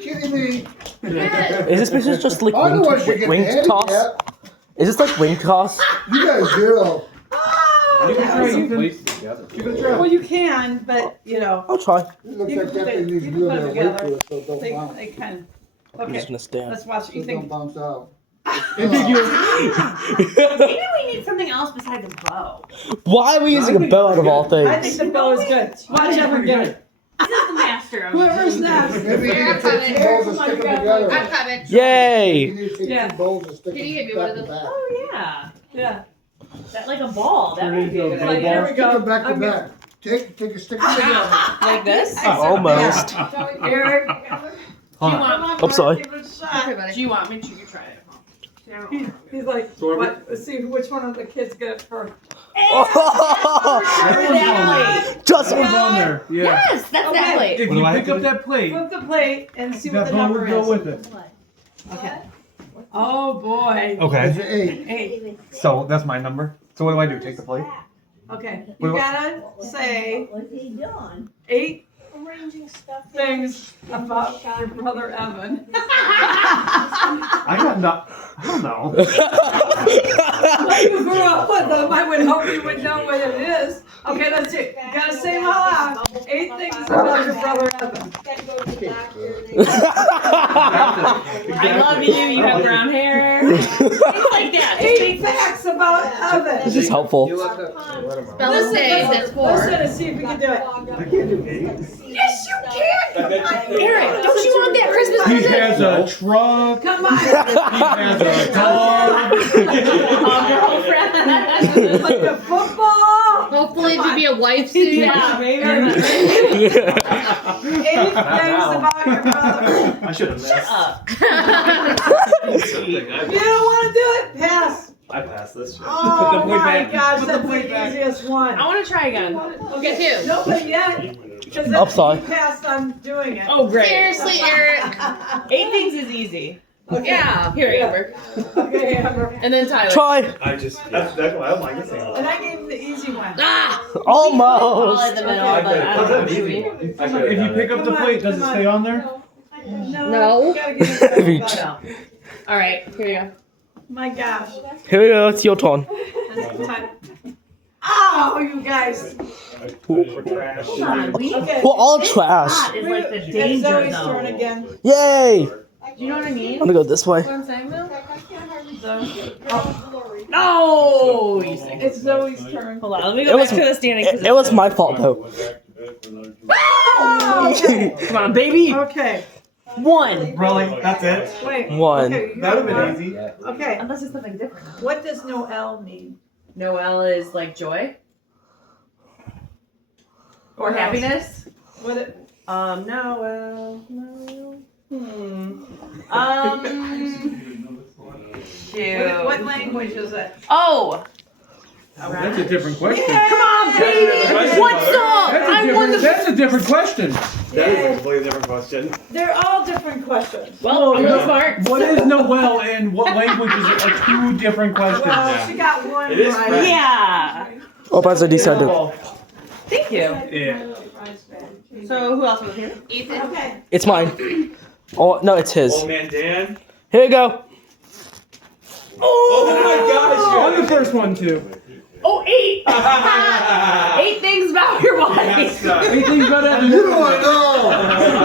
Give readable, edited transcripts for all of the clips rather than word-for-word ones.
kidding me? Is this just like I'm the one who wing get toss? Is this like wing toss? You got 0. You can try Ethan. You can try. Well, you can, but you know, I'll try. It looks You like can that put thing it- needs you a can little put it bit of weight together. to it, so it don't bounce. they can. I'm Okay, just gonna stand. let's watch. You It don't think? bounce out. Maybe Maybe we need something else besides a bow. Why are we using a bow out of all I think things? the bow is good. Watch Evan get it. This is the master of Whoever's next. Maybe you Here, can take I'm 2 bowls and stick them together. I'm coming. You Yay! need to take Yeah. 2 bowls and stick Can you them give me one back of to those? back. Oh yeah. Yeah. That like a ball. That There would you be a go, good baby. idea. There we Stick go. them back to I'm back. Take a stick together. Like this? Almost. Eric, Do you want? I'm sorry. give it a shot. Everybody. Do you want me to try it? He's like, So what? Let's see which one of the kids get it first. Just That one's on there. Yeah. Yes, that's Okay. that plate. If What do you I pick have up to that plate, Flip the plate and see what that the bow number would go is. with it. Okay. Oh boy. It's Okay, an 8. 8. so that's my number. So what do I do? Take the plate? Okay. You Wait, gotta say What's he doing? 8 Arranging stuff. things about your brother Evan. I got no. I don't know. Like you grew up with them, I would hope you would know what it is. Okay, let's see. You gotta say them out loud. 8 things about your brother Evan. Gotta go to the doctor. I love you. You have brown hair. Things like that. 8 facts about Evan. This is helpful. Spell and say that's 4. Listen and see if you can do it. I can't do 8. Yes, you can. Eric, don't you want that Christmas He present? has a truck. Come on. He has a dog. Your whole friend. Like a football. Hopefully to be a wife soon. Yeah, maybe. 8 things about your brother. I should have missed. You don't want to do it? Pass. I passed this shit. Oh the plate my back. gosh, Put the that's plate the back. easiest one. I want to try again. Okay, Me too. no, but yet, because I'm sorry. you passed on doing it. Oh, great. Seriously, Eric. 8 things is easy. Yeah. Here, Amber. Okay, Amber. And then Tyler. Try. I just. That's why I don't like this thing. And I gave him the easy one. Ah! All in Almost. the middle, Okay. but I don't know. Should we? If you pick up the plate, does it stay on there? No. You gotta give it to No. All right, here you go. My gosh. Here we go. It's your turn. Oh, you guys. Hold on. Okay. We're all trash. Spot is like the It's danger Zoe's turn zone. again. Yay! Do you know what I mean? I'm gonna go this way. What I'm saying though? Zoe. No, you stink. It's Zoe's turn. Hold on, let me It go was- back to the standing It position. was my fault though. Oh, okay. Come on, baby. Okay. 1. Really? That's it? Wait. One. Okay, you That would got have one? been easy. Okay. Unless it's something different. What does Noel mean? Noel is like joy or What else? happiness. What it, Noel. Shoot. what language is it? Oh, That's a different question. come on, baby. What's up? I won the. That's a different question. That is a completely different question. They're all different questions. Well, I'm really smart. What is Noel and what language is it? Like 2 different questions. Well, she got one It is right. French. Yeah. Oh, but I decided. Thank you. Yeah. So who else was here? Ethan. Okay. It's mine. Oh no, it's his. Oh man, Dan. Here we go. Oh my gosh, On the first one too. Oh, 8. 8 things about your wife. Anything about that? You don't want to know.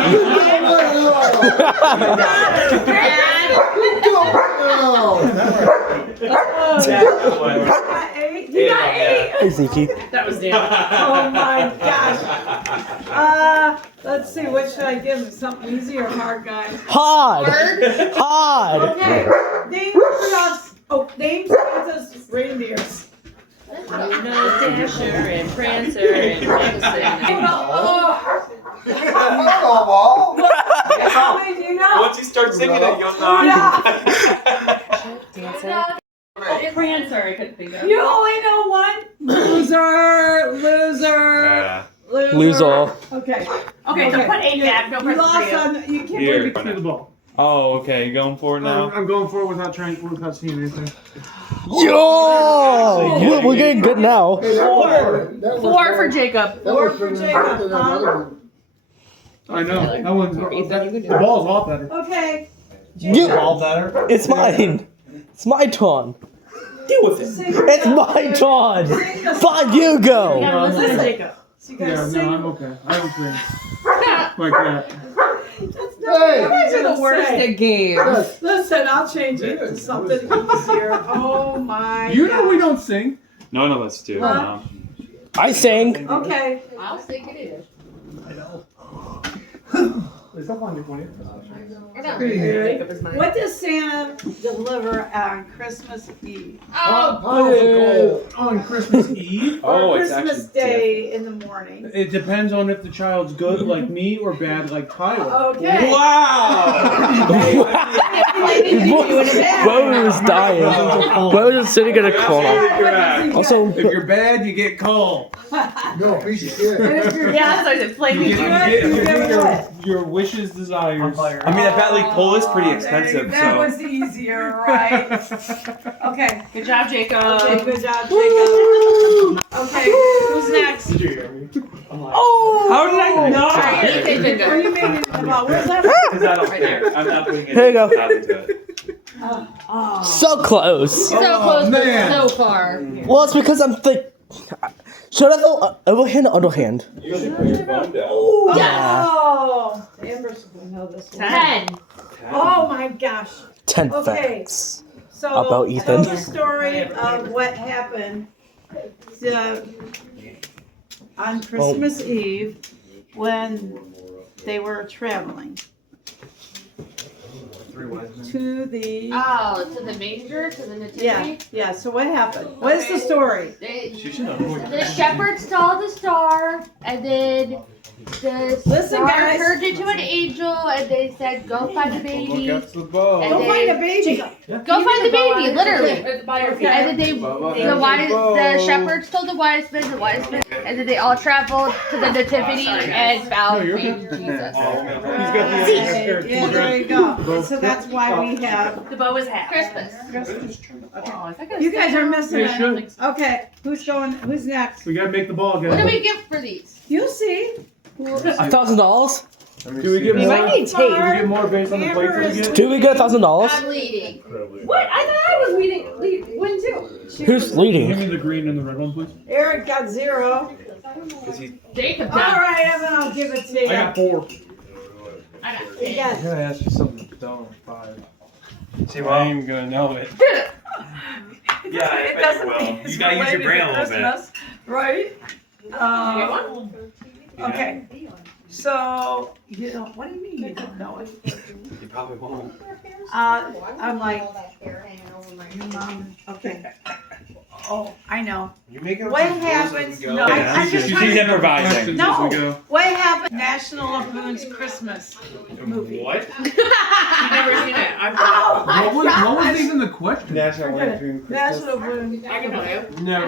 You don't want to know. You don't want to know. You got 8. You got 8. Hey Zeke. That was Dan. Oh my gosh. Let's see. What should I give him? Something easy or hard, guys? Hard. Hard. Okay. Name Rudolph's. Oh, name Santa's reindeers. Dasher and Prancer and Vixen. Oh, Snowball. how many do you know? Once you start singing it, you'll know. Yeah. Prancer, I couldn't think of. You only know one. Loser. Loser. Okay. Okay, so put 8 back. No You pressure lost for you. on. You can't Here. believe Through the ball. Oh, okay. You going for it now? I'm going for it without seeing anything. Yo! We're getting good now. Hey, that 4. was- that was 4 for better- Jacob. That 4 was for better Jacob, than that other one. I know. That one's the ball's a lot better. Okay. You. All better. It's mine. It's my turn. Deal with it. It's my turn. But you go. Listen, Jacob. So you Yeah, guys no, sing. I'm okay. I don't care. Like that. Hey, You guys are the worst at games. yes. Listen, I'll change it to something easier. Oh my You know we gosh. don't sing. None of us do. Huh? I sang. Okay. I'll stick it in. It's up on your 20th. We're not Jacob is mine. What does Santa deliver on Christmas Eve? On Christmas Eve? Or it's Christmas actually Day in the morning? It depends on if the child's good like me or bad like Tyler. Okay. Bo was dying. Bo was sitting in a corner. Also, If you're bad, you get cold. No, piece of shit. Yeah, so I said You flaming. get your wishes, desires. I mean, that Batley pole is pretty expensive, That so. was easier, right? Okay. Good job, Jacob. Okay, good job, Jacob. Okay, who's next? How did I not? Where you made it about? Where's that? Because I don't care. I'm not putting Here you go. thought into it. Oh. so close. So close, man. but so far. Well, it's because I'm thick. Should I go overhand or underhand? You guys put your phone down. Oh. Amber's gonna know this one. 10. Oh my gosh. 10 Okay. facts. So About Ethan. tell the story of what happened on Christmas Eve when they were traveling to the Oh, to the manger, to the nativity? yeah. So what happened? What is the story? The shepherds saw the star, and then the Listen, star guys. turned into an angel, and they said, "Go find the baby." That's the bow. And Go find a they- baby. Go find the baby, literally. Okay. And then the shepherds told the wise men, and then they all traveled to the nativity and found baby Jesus. Yeah, there you go. So that's why we have The bow is half. Christmas. you guys are missing Yeah, sure. it. Okay, who's going? Who's next? We gotta make the ball What do again. we get for these? You'll see. $1,000? Do we get You more? might need Do we tape. get more based on the plates that we get? Do we get $1,000? I'm leading. What? I thought I was win too. Who's Give leading? me the green and the red one, please. Eric got 0. Jacob All got. right, Evan, I'll give it to you. I got 4. I got You 6. got gonna ask you something dumb. 5. See, I ain't gonna know it. Yeah, It doesn't mean it's You gotta use your related brain to a little bit. Christmas, right? Okay. So you don't. What do you mean you don't know it? You probably won't. I'm like, okay. Oh, I know. You make it What happens? No, I'm just She's trying to. improvising. Questions No. as we go. What happened? National Lampoon's Christmas movie. What? I've never seen it. Oh my What was God! even the question? National Lampoon National Lampoon. I can tell you. Never.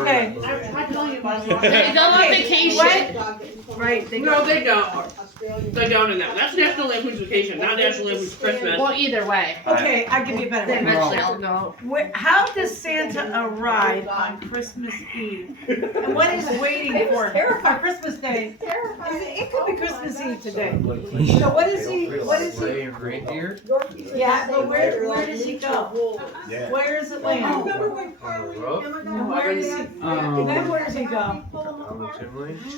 Okay. They go on vacation. Right. They No, go. they don't. They don't in that. That's National Lampoon's Vacation, not National Lampoon's Christmas. Well, either way. Okay, I'll give you a better They one. eventually all go. How does Santa arrive on Christmas Eve? And what is waiting for him? On Christmas Day? It could be Christmas Eve today. So what is he? Reindeer? Yeah, but where does he go? Where is it land? And where does he? Then where does he go?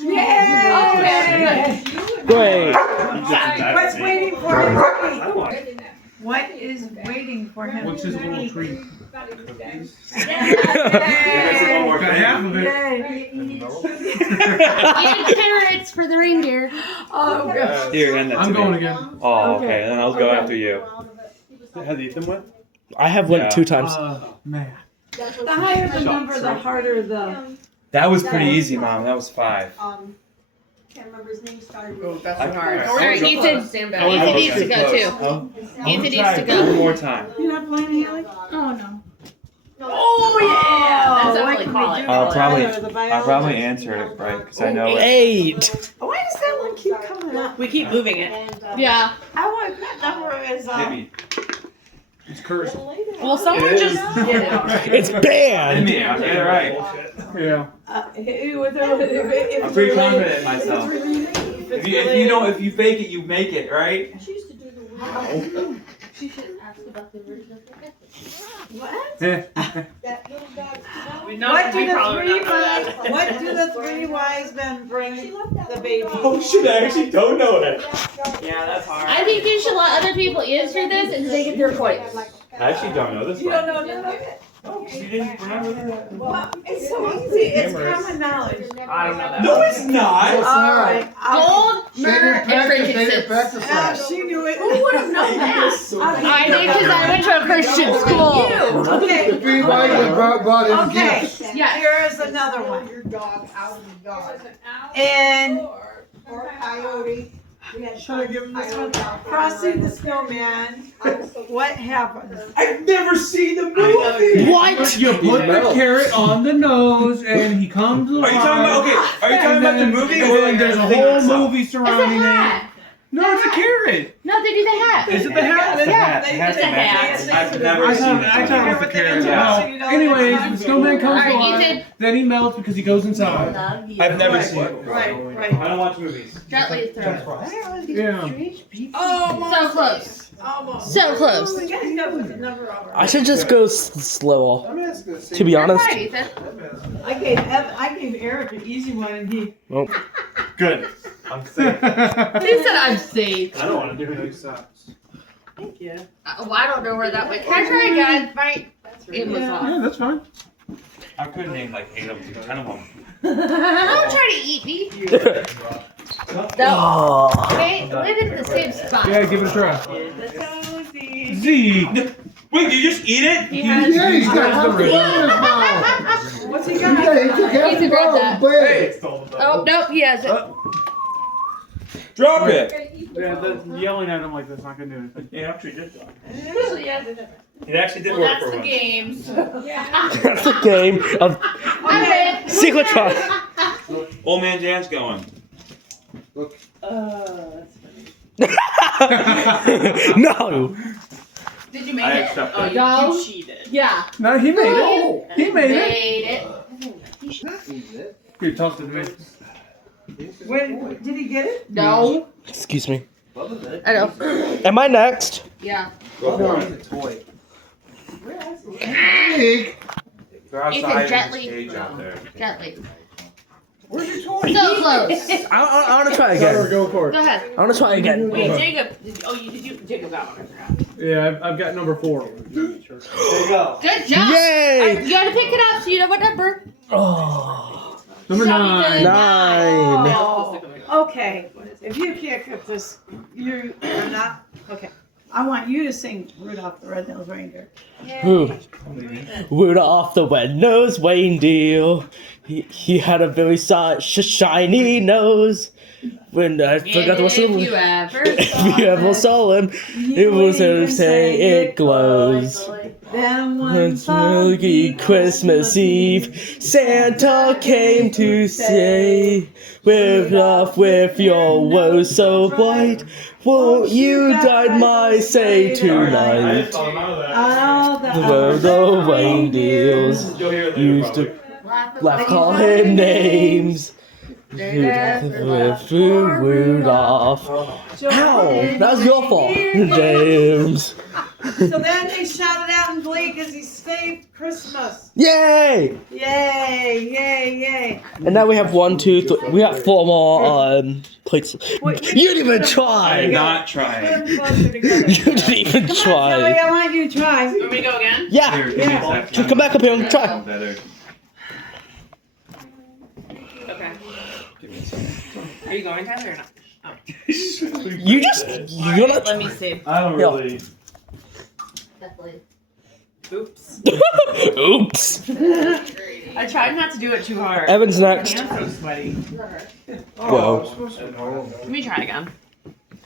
Yay! Okay. Great. What's waiting for him to eat? What is waiting for him What's his to little eat? treat? Yay! Got half of it. Yay! And carrots for the reindeer. Oh, gosh. Here, hand that to I'm me. going again. Oh, Okay. okay. Then I'll go Okay. after you. Has Ethan went? I have went Yeah. 2 times. Man. The higher the number, the harder the. That was pretty easy, Mom. That was 5. Can't remember his name, started Oh, with. that's I- hard. I- All right, Ethan. Stand Ethan back. needs to go too. Huh? Ethan needs to One go. more time. You're not playing Haley? Oh no. Oh, yeah! That's What definitely can we call do? it. I'll probably- The I biology? probably answered it right because I know it. 8. Why does that one keep coming up? We keep moving it. And, Yeah. I want that number is Maybe. It's cursed. Well, someone It just is. did it. It's banned. Maybe. I'll get it right. Yeah. if I'm pretty confident in myself. If it's if you fake it, you make it, right? She used to do the weird. She should ask about the original necklace. What? Eh. That little dog. What do the three wise men bring the baby? Oh shit! I actually don't know that. Yeah, that's hard. I think you should let other people answer this and they get their points. I actually don't know this You one. don't know none of it? Oh, you didn't remember that? Well, it's so easy. It's common knowledge. I don't know that. No, it's not. All right. Gold, They myrrh, didn't and practice, they didn't frankincense. practice that. She knew it. Who would have known that? I did because I went to a Christian school. Okay. The three wise men brought in Okay. gifts. Yeah. Here is another one. Your dog out of the yard. And Or coyote. shall I give him this one? Frosty the Snowman. What happened? I've never seen the movie. What? You put the carrot on the nose, and he comes alive. Are you talking about Are you talking about the movie And or then like there's a the thing whole itself? movie It's a surrounding it. hat. No, it's a carrot. No, they do the hat. Is it the hat? Yeah. It They has did to the be. hat. I've never I seen thought, it. I thought it was the carrot. Yeah. No. Anyways, the snowman comes Alright, alive, Ethan. then he melts because he goes inside. I've never seen it. Right, I right. don't watch movies. Gently throw. Yeah. So close. Almost. So close. We gotta go with the number over. I should just go slower. Let me ask you this. To be You're honest. fine, Ethan. I gave Eric an easy one, and he. Good. I'm safe. He said I'm safe. I don't want to do it. Thank you. Well, I don't know where that went. Can I try again? My it was off. Yeah, that's fine. I could name like 8 of them, 10 of them. Don't try to eat me. No. Oh. Wait, live in the same spot. Yeah, give it a try. Z. Wait, you just eat it? He has. Yeah, he's got That's the one foot in ring. his mouth. What's he Yeah, got? he took half Ethan, the grab bottle that. and played. Oh nope, he has it. Drop it. Yeah, yelling at him like that's not gonna do anything. He actually did that. Usually has it. It actually did Well, work that's for the once. games. That's the game of I win. secret trust. Old man Jan's going. No. Did you make I it? accept Oh, it. you, You cheated. yeah. No, he made it. He made it. Made it. Here, toss it to me. When did he get it? No. Excuse me. I know. Am I next? Yeah. Go for it. Big. Go outside Ethan, and gently. stage out there. Gently. Where's your toy? So close. I want to try Tyler, again. go for it. Go ahead. I want to try again. Wait, Jacob. Jacob got one. I forgot. Yeah, I've got number 4. Good job. Yay! You gotta pick it up so you know what number. Oh. Number 9. 9. Oh, okay. If you can't get this, you are not. Okay. I want you to sing Rudolph the Red-Nosed Reindeer. Rudolph the red-nosed reindeer. He had a very shiny nose. When I forgot what's If the you ever If you ever saw him, it was to say it glows. Then one It's Milky Christmas Eve, Santa came to say, with off with your woes so bright, won't you guide my sleigh tonight? The reindeers used to laugh, call him names. Rudolph. Ow! That's your fault. James. So then they shouted out in glee because he saved Christmas. Yay! Yay, yay, yay. And now we have 1, 2, 3. We have 4 more plates. You didn't even I try. am not Put trying. them closer together. You didn't even Come on, Zoe, try. I want you to try. Want me to go again? Yeah. Here, give me a sec. Just come back up here and try. Better. Okay. Give me a second. Are you going, Tyler, or not? You're not. Let me see. I don't Yeah. really. Definitely. Oops. Oops. I tried not to do it too hard. Evan's next. My hands so sweaty. Whoa. Let me try again.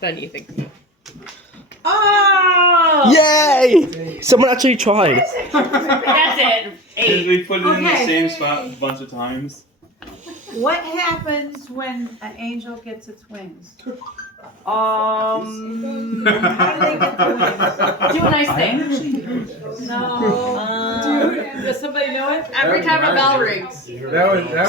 Then you think. Oh! Yay! Someone actually tried. That's it. Because 8. we put it in the Okay. same spot a bunch of times. What happens when an angel gets its wings? How How do they get the wings? do a nice thing. No. Does somebody know it? Every time a bell rings. That was Yeah,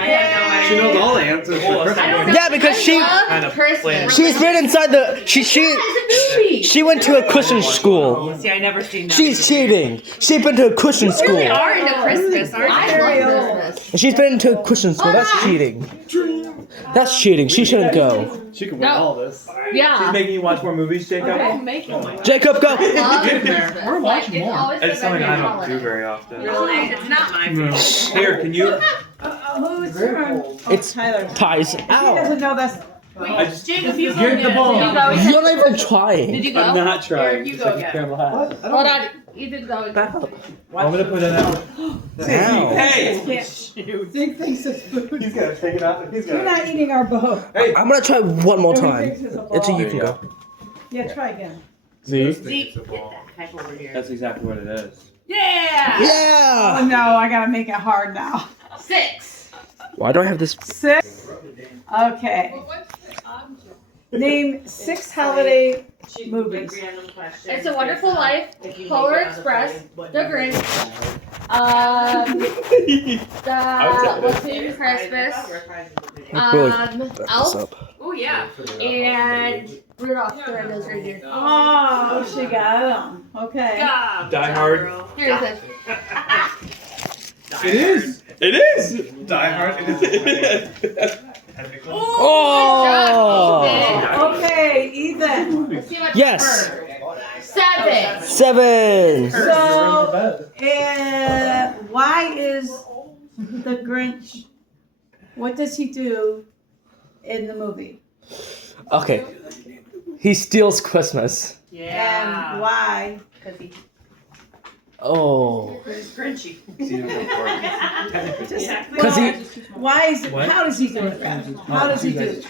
I had no idea. She knows all the answers for Christmas. I don't know. Yeah, because she Kind of Christmas. she's been inside the she went to a Christian school. See, I never seen that. She's cheating. She's been to a Christian You really school. are into Christmas, aren't you? I love Christmas. She's been to a Christian school. That's cheating. That's cheating. She shouldn't go. She can win No. all this. She's Yeah. making you watch more movies, Jacob. Jacob, go. Love Christmas. We're watching It's more. always It's the something best I don't holiday. do very often. Really? It's not my No. favorite. Here, can you? Who's turn? It's Tyler. Ties He out. doesn't know that's. I just, Jacob, you go Get the again. ball. Did you go again? You're not even trying. Did you go? I'm not trying. Here, you It's go like a again. scramble hat. Hold on. Ethan, go again. Back up. I'm gonna put it out. Ow. Hey! Zig thinks it's food. He's gonna take it out. He's You're gonna. not eating our boat. I'm gonna try one more He time. thinks it's a It's a ball. you can go. Yeah, try again. See? See, get that heck over here. That's exactly what it is. Yeah! Oh Yeah. no, I gotta make it hard now. 6. Why do I have this? 6. Okay. Name 6 holiday movies. It's a Wonderful Life, Polar Express, The Grinch, the What's in Christmas, Really Back this Elf, up. Oh, yeah. and Rudolph the Red-Nosed Reindeer. Oh, she got them. Okay. Yeah. Die Hard. girl. Here it is. It is. It is. Die Hard. It is. Oh. Okay, Ethan. Let's see what Yes. number. 7. 7. So, why is the Grinch? What does he do in the movie? Okay. He steals Christmas. Yeah. And why? Oh. It's Grinchy. Because he. Why is it? How does he do it? How does he do it?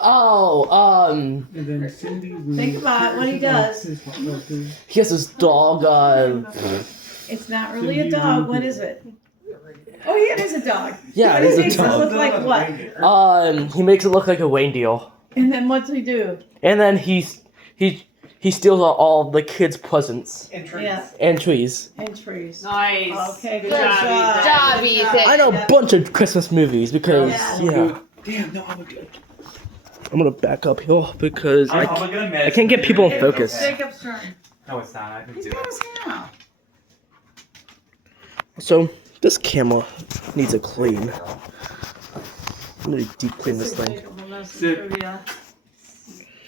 Oh. And then Cindy. Think about what he does. He has this dog. It's not really a dog. What is it? Oh, yeah, it is a dog. Yeah, But it is he a makes it dog. look like what? He makes it look like a reindeer, And then what does he do? and then he steals all the kids' presents Yeah, and trees. and trees. Nice. Okay, good Good job, job. Good job, Ethan. I know a bunch of Christmas movies because Yeah. Damn, no, I'm good. I'm gonna back up here because I'm gonna miss. I can't get people in focus. Jacob's turn. No, it's not. I can He's do got it. his hand out. So this camera needs a clean. I'm gonna deep clean this thing. Sit.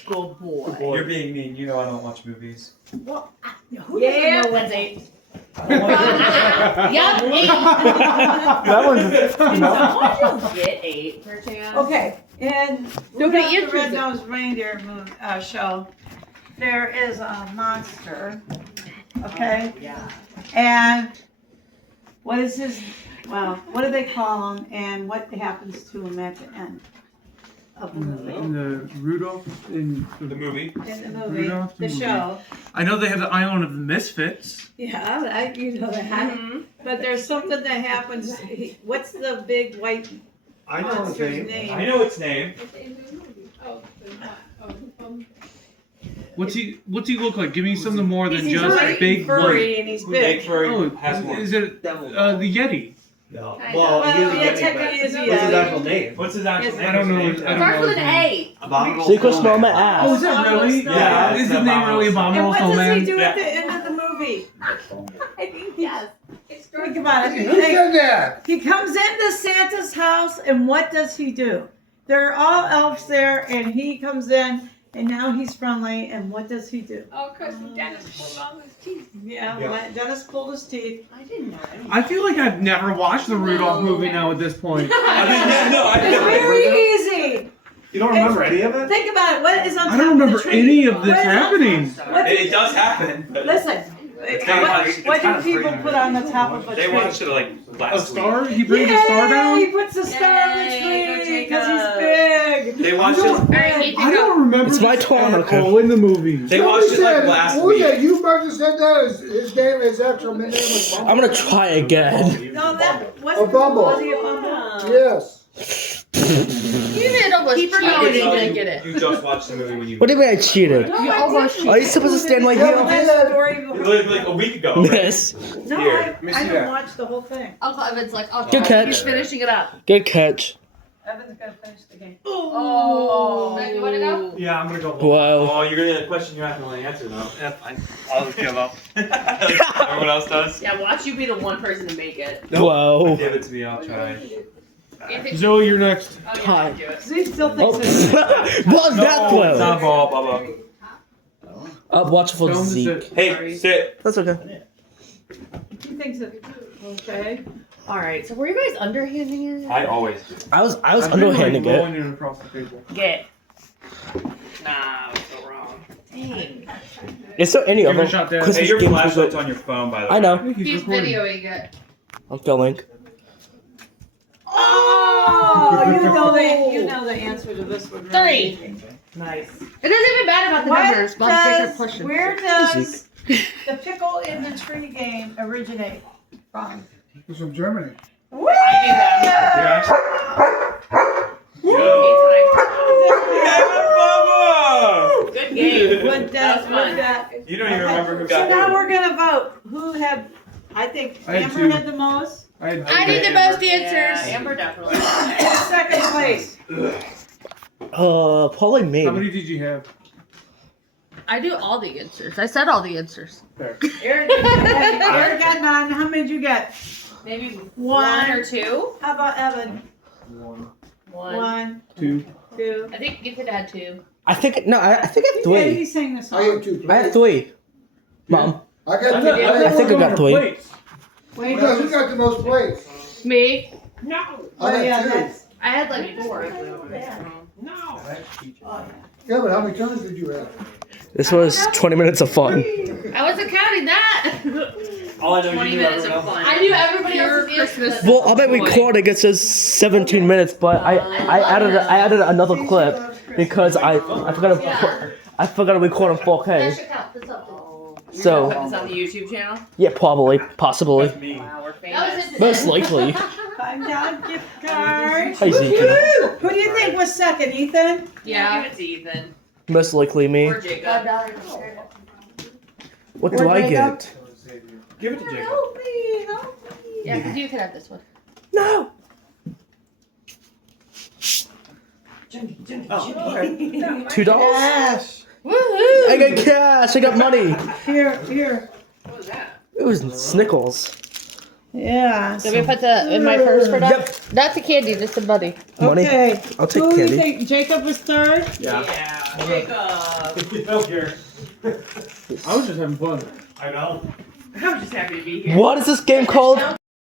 Good boy. You're being mean. You know I don't watch movies. Who doesn't know what's 8? Yup. That one's Get 8 per chance. Okay, and Nobody Rudolph the answers it. Red-Nosed Reindeer show, there is a monster, okay? Yeah. And what is his, well, what do they call him, and what happens to him at the end of the movie? And the Rudolph in The movie. In the movie, Rudolph the the movie. show. I know they have the Island of the Misfits. Yeah, you know that. But there's something that happens, what's the big white I monster's name? I know its name. What's he look like? Give me something more than He's just furry, big furry, and he's Big big. furry Oh, has one. is it the Yeti? No. Well, yeah, technically it is a Yeti. name? What's his actual Yes. name? I don't know. I don't Starts know with his an name. A. Abominable Secret Snowman. Snowman ass. Oh, is that really? Yeah, Is it's his name really And Abominable what does he Snowman? do at Yeah. the end of the movie? I think yes. Think about it. Who said that? He comes into Santa's house, and what does he do? There are all elves there, and he comes in, and now he's friendly, and what does he do? Oh, because Dennis pulled all his teeth. Yeah, Yeah. when Dennis pulled his teeth. I didn't know. I feel like I've never watched the Rudolph movie now at this point. I mean, yeah, no, I It's didn't. very easy. You don't remember any of it? Think about it. What is on top I don't remember of the tree? any of this What is on- happening. What It does happen. But Listen. kinda like- it's What do kinda people freaking put on the top of a They tree? watched it like A last star? He brings a star Yay, down? he puts a star on the Yay, go tree because Jacob. he's big. week. They watched it. Alright, Ethan, I go. don't remember It's my this turn, at okay. all in the movie. They watched it like last Who was week. that? You Martin said that? His name, his actual name was Bumble? I'm gonna try again. No, that A wasn't. Bumble. Was he a bumble? Yes. You did almost Keep her cheated. going, You Ethan. didn't get it. You just watched the movie when you. What do you mean I cheated? You almost Are you cheated. supposed to stand right Yeah, here? but That story Literally like a week ago. Miss. No, Here, let me I see didn't that. watch the whole thing. Uncle Evan's like, oh, Good catch. he's finishing it up. Good catch. Evan's gonna finish the game. Oh. You wanna go? Yeah, I'm gonna go. Wow. Oh, you're gonna get a question you're not gonna answer though. Yeah, fine. I'll just give up. Everyone else does. Yeah, watch you be the one person to make it. Wow. Give it to me. I'll try. Zoe, you're next. Oh, yeah, Hi. do it. Z still Oh. thinks it's. What's that It's flow? not ball, Bubba. Watch for Tell him to Zeke. sit. Hey, sit. That's okay. He thinks it. Okay. All right. So were you guys underhanding it? I always do. I was I've been, underhanding like, it. rolling it across the table. Get. Nah, I was so wrong. Dang. Is there any Give it other a shot, Dad. Hey, Christmas your games? flashlight's on your phone, by the way. I know. He's He's recording. videoing it. I'm going. Oh, you know the answer to this one. Right? 3. Nice. It doesn't even matter about the numbers. But I'm just pushing. Where does the pickle in the tree game originate from? He's from Germany. I knew that. Yeah, Good game. Would That was fun. that? You don't even remember who So got now who. we're gonna vote. Who had? I think I had Amber 2. had the most. I need the most Yeah, answers. Amber definitely. Second place. Probably me. How many did you have? I do all the answers. I said all the answers. There. Eric got 9. How many did you get? Maybe One. 1 or 2. How about Evan? 1, 1, 2. 2. I think you could add 2. I think I think I have Yeah, 3. he sang the song. I have 2 I have plates. 3. Mom. I got I think I got 3. Wait, Because who got the most plates? Me. No. I yeah, got 2. that's. I had like 4. No. Yeah, but how many turns did you have? This was 20 minutes of fun. I wasn't counting that. All I know 20 you knew minutes everyone of else. fun. I knew everybody Pure else's Christmas. answers. Well, on my recording it says 17 minutes, but I added another clip because I forgot to record on That 4K. should count. That's something. So Put this on the YouTube channel. yeah, probably, possibly, That's me. Wow, we're That was famous. it. most likely. $5 gift card. Hi Zeke. Who do you think was second, Ethan? Yeah. Give it to Ethan. Most likely me. Or Jacob. What do I get? Give it to Jacob. Help me, help me. Yeah, because you could have this one. No. $2. Cash. Woohoo! I got cash. I got money. Here. What was that? It was Snickles. Yeah. Did we put the in my purse for that? Yep. Not the candy, just the money. Money. Okay. I'll take Who do you candy. think? Jacob was third? Yeah. Jacob. I don't care. I was just having fun. I know. I was just happy to be here. What is this game called?